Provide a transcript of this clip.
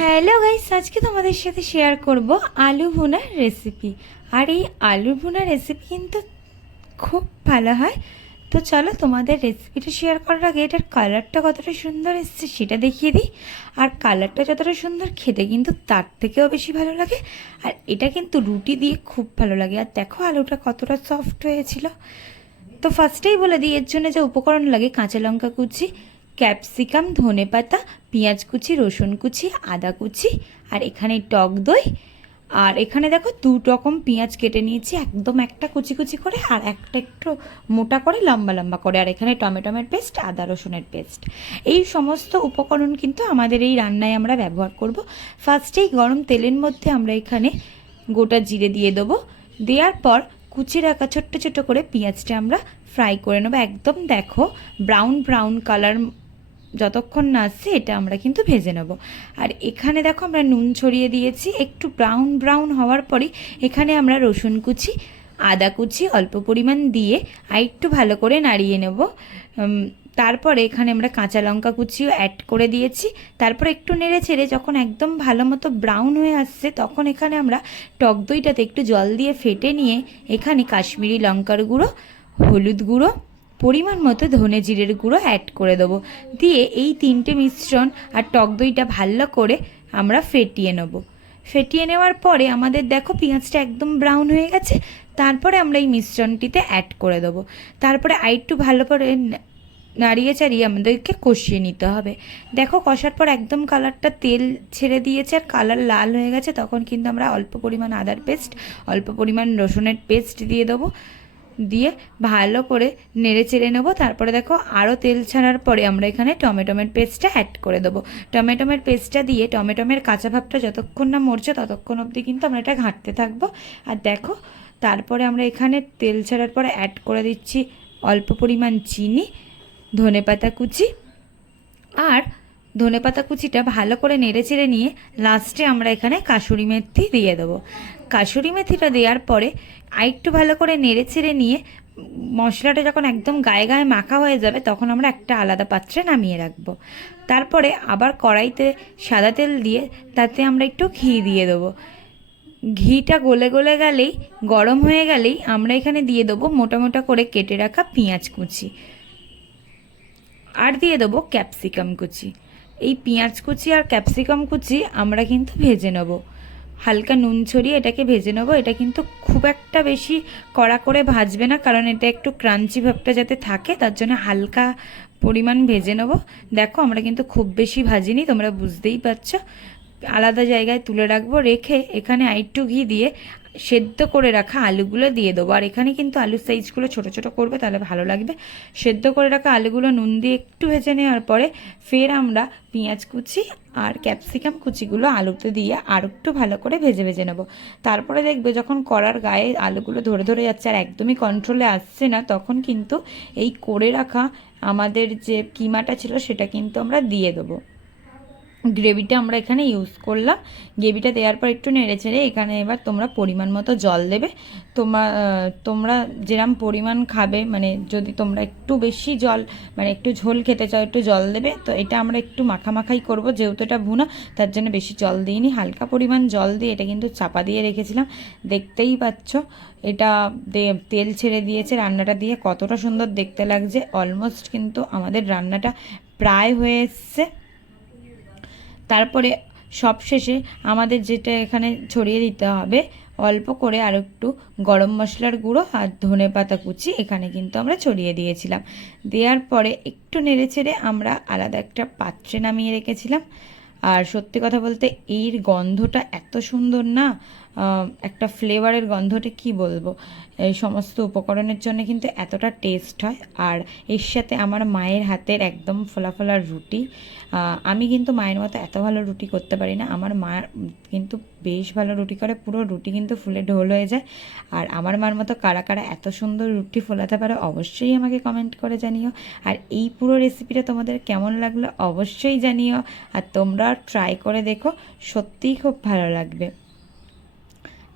Hello guys আজকে তোমাদের সাথে শেয়ার করব আলু ভুনার রেসিপি আর এই আলু ভুনার রেসিপি কিন্তু খুব ভালো হয়। তো চলো তোমাদের রেসিপিটা শেয়ার করার আগে এটার কালারটা কতটা সুন্দর এসছে সেটা দেখিয়ে দিই। আর কালারটা যতটা সুন্দর, খেতে কিন্তু তার থেকেও বেশি ভালো লাগে। আর এটা কিন্তু রুটি দিয়ে খুব ভালো লাগে। আর দেখো আলুটা কতটা সফট হয়েছিল। তো ফার্স্টেই বলে দিই, এর জন্য যে উপকরণ লাগে কাঁচা লঙ্কা কুচি ক্যাপসিকাম, ধনে পাতা, পেঁয়াজ কুচি, রসুন কুচি, আদা কুচি আর এখানে টক দই। আর এখানে দেখো দু রকম পেঁয়াজ কেটে নিয়েছি, একদম একটা কুচি কুচি করে আর একটা একটু মোটা করে লম্বা লম্বা করে। আর এখানে টমেটোমের পেস্ট, আদা রসুনের পেস্ট। এই সমস্ত উপকরণ কিন্তু আমাদের এই রান্নায় আমরা ব্যবহার করব। ফার্স্টেই গরম তেলের মধ্যে আমরা এখানে গোটা জিরে দিয়ে দেবো। দেওয়ার পর কুচি রাখা ছোট্ট ছোট্ট করে পেঁয়াজটা আমরা ফ্রাই করে নেব। একদম দেখো ব্রাউন ব্রাউন কালার যতক্ষণ না আসছে, এটা আমরা কিন্তু ভেজে নেব। আর এখানে দেখো আমরা নুন ছড়িয়ে দিয়েছি, একটু ব্রাউন ব্রাউন হওয়ার পরেই এখানে আমরা রসুন কুচি, আদা কুচি অল্প পরিমাণ দিয়ে আর একটু ভালো করে নাড়িয়ে নেব। তারপরে এখানে আমরা কাঁচা লঙ্কা কুচিও অ্যাড করে দিয়েছি। তারপর একটু নেড়ে ছেড়ে যখন একদম ভালো মতো ব্রাউন হয়ে আসছে, তখন এখানে আমরা টক দইটাতে একটু জল দিয়ে ফেটে নিয়ে এখানে কাশ্মীরি লঙ্কার গুঁড়ো, হলুদ গুঁড়ো পরিমাণ মতো ধনে জিরের গুঁড়ো অ্যাড করে দেবো। দিয়ে এই তিনটে মিশ্রণ আর টক দইটা ভালো করে আমরা ফেটিয়ে নেব। ফেটিয়ে নেওয়ার পরে আমাদের দেখো পেঁয়াজটা একদম ব্রাউন হয়ে গেছে। তারপরে আমরা এই মিশ্রণটিতে অ্যাড করে দেবো। তারপরে আরেকটু ভালো করে নাড়িয়ে চাড়িয়ে আমাদেরকে কষিয়ে নিতে হবে। দেখো কষার পর একদম কালারটা তেল ছেড়ে দিয়েছে আর কালার লাল হয়ে গেছে। তখন কিন্তু আমরা অল্প পরিমাণ আদার পেস্ট অল্প পরিমাণ রসুনের পেস্ট দিয়ে দেবো। দিয়ে ভালো করে নেড়ে চেড়ে নেব। তারপরে দেখো আরও তেল ছাড়ার পরে আমরা এখানে টমেটোমের পেস্টটা অ্যাড করে দেবো। টমেটোমের পেস্টটা দিয়ে টমেটোমের কাঁচা ভাবটা যতক্ষণ না মরছে ততক্ষণ অবধি কিন্তু আমরা এটা ঘাঁটতে থাকব। আর দেখো তারপরে আমরা এখানে তেল ছাড়ার পরে অ্যাড করে দিচ্ছি অল্প পরিমাণ চিনি ধনেপাতা কুচি। আর ধনেপাতা কুচিটা ভালো করে নেড়ে চেড়ে নিয়ে লাস্টে আমরা এখানে কাসুরি মেথি দিয়ে দেবো। কাসুরি মেথিটা দেওয়ার পরে আরেকটু ভালো করে নেড়ে চেড়ে নিয়ে মশলাটা যখন একদম গায়ে গায়ে মাখা হয়ে যাবে, তখন আমরা একটা আলাদা পাত্রে নামিয়ে রাখব। তারপরে আবার কড়াইতে সাদা তেল দিয়ে তাতে আমরা একটু ঘি দিয়ে দেবো। ঘিটা গলে গলে গেলেই, গরম হয়ে গেলেই আমরা এখানে দিয়ে দেবো মোটা মোটা করে কেটে রাখা পেঁয়াজ কুচি। আর দিয়ে দেবো ক্যাপসিকাম কুচি। এই পেঁয়াজ কুচি আর ক্যাপসিকাম কুচি আমরা কিন্তু ভেজে নেব। হালকা নুন ছড়িয়ে এটাকে ভেজে নেব। এটা কিন্তু খুব একটা বেশি কড়া করে ভাজবে না, কারণ এটা একটু ক্রাঞ্চি ভাবটা যাতে থাকে, তার জন্য হালকা পরিমাণ ভেজে নেব। দেখো, আমরা কিন্তু খুব বেশি ভাজিনি, তোমরা বুঝতেই পারছ। আলাদা জায়গায় তুলে রাখব, রেখে এখানে আইটু ঘি দিয়ে সেদ্ধ করে রাখা আলুগুলো দিয়ে দেবো। আর এখানে কিন্তু আলুর সাইজগুলো ছোট ছোট করবে, তাহলে ভালো লাগবে। সেদ্ধ করে রাখা আলুগুলো নুন দিয়ে একটু ভেজে নেওয়ার পরে ফের আমরা পেঁয়াজ কুচি আর ক্যাপসিকাম কুচিগুলো আলুতে দিয়ে আর একটু ভালো করে ভেজে ভেজে নেব। তারপরে দেখবে যখন করার গায়ে আলুগুলো ধরে ধরে যাচ্ছে আর একদমই কন্ট্রোলে আসছে না, তখন কিন্তু এই করে রাখা আমাদের যে কিমাটা ছিল সেটা কিন্তু আমরা দিয়ে দেবো। গ্রেভিটা আমরা এখানে ইউজ করলাম। গ্রেভিটা দেওয়ার পর একটু নেড়ে ছেড়ে এখানে এবার তোমরা পরিমাণ মতো জল দেবে। তোমার তোমরা যেরম পরিমাণ খাবে মানে যদি তোমরা একটু বেশি জল মানে একটু ঝোল খেতে চাও, একটু জল দেবে, তো এটা আমরা একটু মাখামাখাই করব, যেহেতু এটা ভুনা, তার জন্য বেশি জল দিইনি। হালকা পরিমাণ জল দিয়ে এটা কিন্তু চাপা দিয়ে রেখেছিলাম। দেখতেই পাচ্ছ, এটা তেল ছেড়ে দিয়েছে, রান্নাটা দিয়ে কতটা সুন্দর দেখতে লাগছে। অলমোস্ট কিন্তু আমাদের রান্নাটা প্রায় হয়ে এসছে। তারপরে সবশেষে আমাদের যেটা এখানে ছড়িয়ে দিতে হবে, অল্প করে আর একটু গরম মশলার গুঁড়ো আর ধনে পাতা কুচি এখানে কিন্তু আমরা ছড়িয়ে দিয়েছিলাম। দেওয়ার পরে একটু নেড়ে ছেড়ে আমরা আলাদা একটা পাত্রে নামিয়ে রেখেছিলাম। আর সত্যি কথা বলতে এর গন্ধটা এত সুন্দর না একটা ফ্লেভারের গন্ধটা কি বলব? এই সমস্ত উপকরণের জন্য কিন্তু এতটা টেস্ট হয়। আর এর সাথে আমার মায়ের হাতের একদম ফোলা ফোলা রুটি আমি কিন্তু মায়ের মতো এত ভালো রুটি করতে পারি না। আমার মা কিন্তু বেশ ভালো রুটি করে, পুরো রুটি কিন্তু ফুলে ঢোল হয়ে যায়। আর আমার মার মতো কারা কারা এত সুন্দর রুটি ফোলাতে পারে, অবশ্যই আমাকে কমেন্ট করে জানিও। আর এই পুরো রেসিপিটা তোমাদের কেমন লাগল, অবশ্যই জানিও। আর তোমরা ট্রাই করে দেখো, সত্যিই খুব ভালো লাগবে।